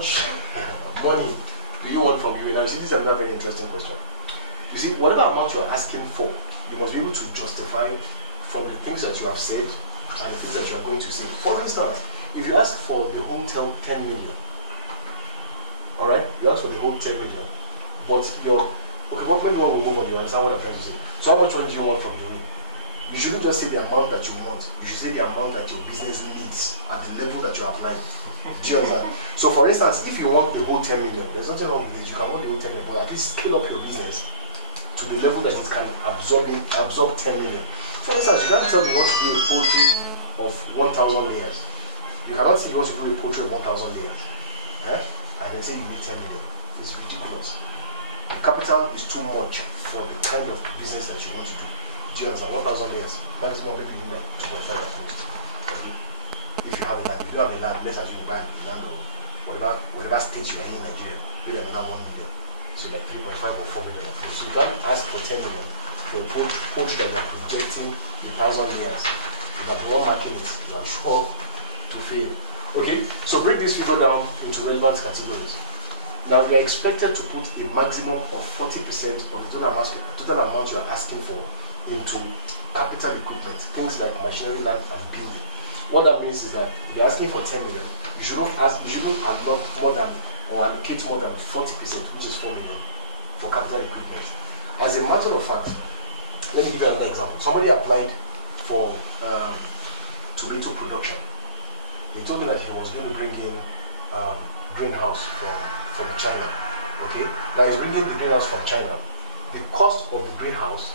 much money do you want from you? Now, you see, this is another very interesting question. You see, whatever amount you are asking for, you must be able to justify from the things that you have said and the things that you are going to say. For instance, if you ask for the whole 10 million, all right, you ask for the whole 10 million, but your, okay, well, maybe when we move on, you understand what I'm trying to say. So how much money do you want from the room? You shouldn't just say the amount that you want. You should say the amount that your business needs at the level that you're applying. Do you understand? So for instance, if you want the whole 10 million, there's nothing wrong with it. You can want the whole 10 million, but at least scale up your business to the level that it can absorb 10 million. For instance, you can't tell me what to do a poultry of 1,000 layers. You cannot say you want to do a poultry of 1,000 layers. And then say you need 10 million. It's ridiculous. The capital is too much for the kind of business that you want to do. Do you understand? 1,000 layers. Maximum maybe you need like 2.5 at least. Okay? If you have a land, if you don't have a land, let's assume you buy a land or whatever state you are in Nigeria, pay them now 1 million. So like 3.5 or 4 million. So you can't ask for 10 million for a poultry that you are projecting 1,000 layers. If you are marking it, you are sure to fail. Okay? So break this figure down into relevant categories. Now you are expected to put a maximum of 40% of the total amount you are asking for into capital equipment, things like machinery, land, and building. What that means is that if you're asking for 10 million, you shouldn't allot more than or allocate more than 40%, which is 4 million, for capital equipment. As a matter of fact, let me give you another example. Somebody applied for tomato production. He told me that he was going to bring in greenhouse from China. Okay, now he's bringing the greenhouse from China. The cost of the greenhouse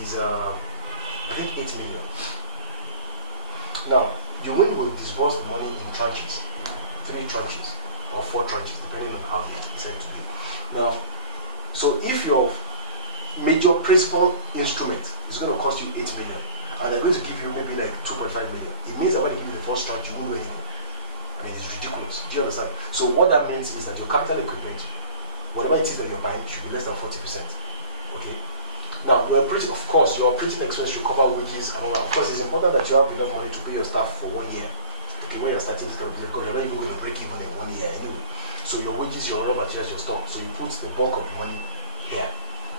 is I think 8 million. Now YouWiN will disburse the money in tranches, 3 tranches or 4 tranches, depending on how they decide to do it. Now, so if your major principal instrument is going to cost you 8 million, and they're going to give you maybe like 2.5 million, it means that when they give you the first tranche, you won't do anything. I mean, it's ridiculous. Do you understand? So what that means is that your capital equipment, whatever it is that you're buying, should be less than 40%. Okay. Now, your operating expense should cover wages and all that. Of course, it's important that you have enough money to pay your staff for 1 year. Okay, when you're starting this kind of business, because you're not even going to break even in 1 year anyway. So your wages, your raw materials, your stock. So you put the bulk of the money here.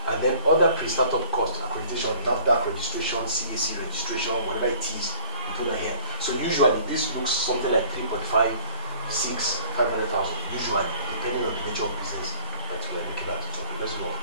And then other pre-startup costs, accreditation, NAFDAC registration, CAC registration, whatever it is, you put that here. So usually this looks something like 3.5, 6, 500,000. Usually, depending on the nature of business that we're looking at. Okay, let's go on.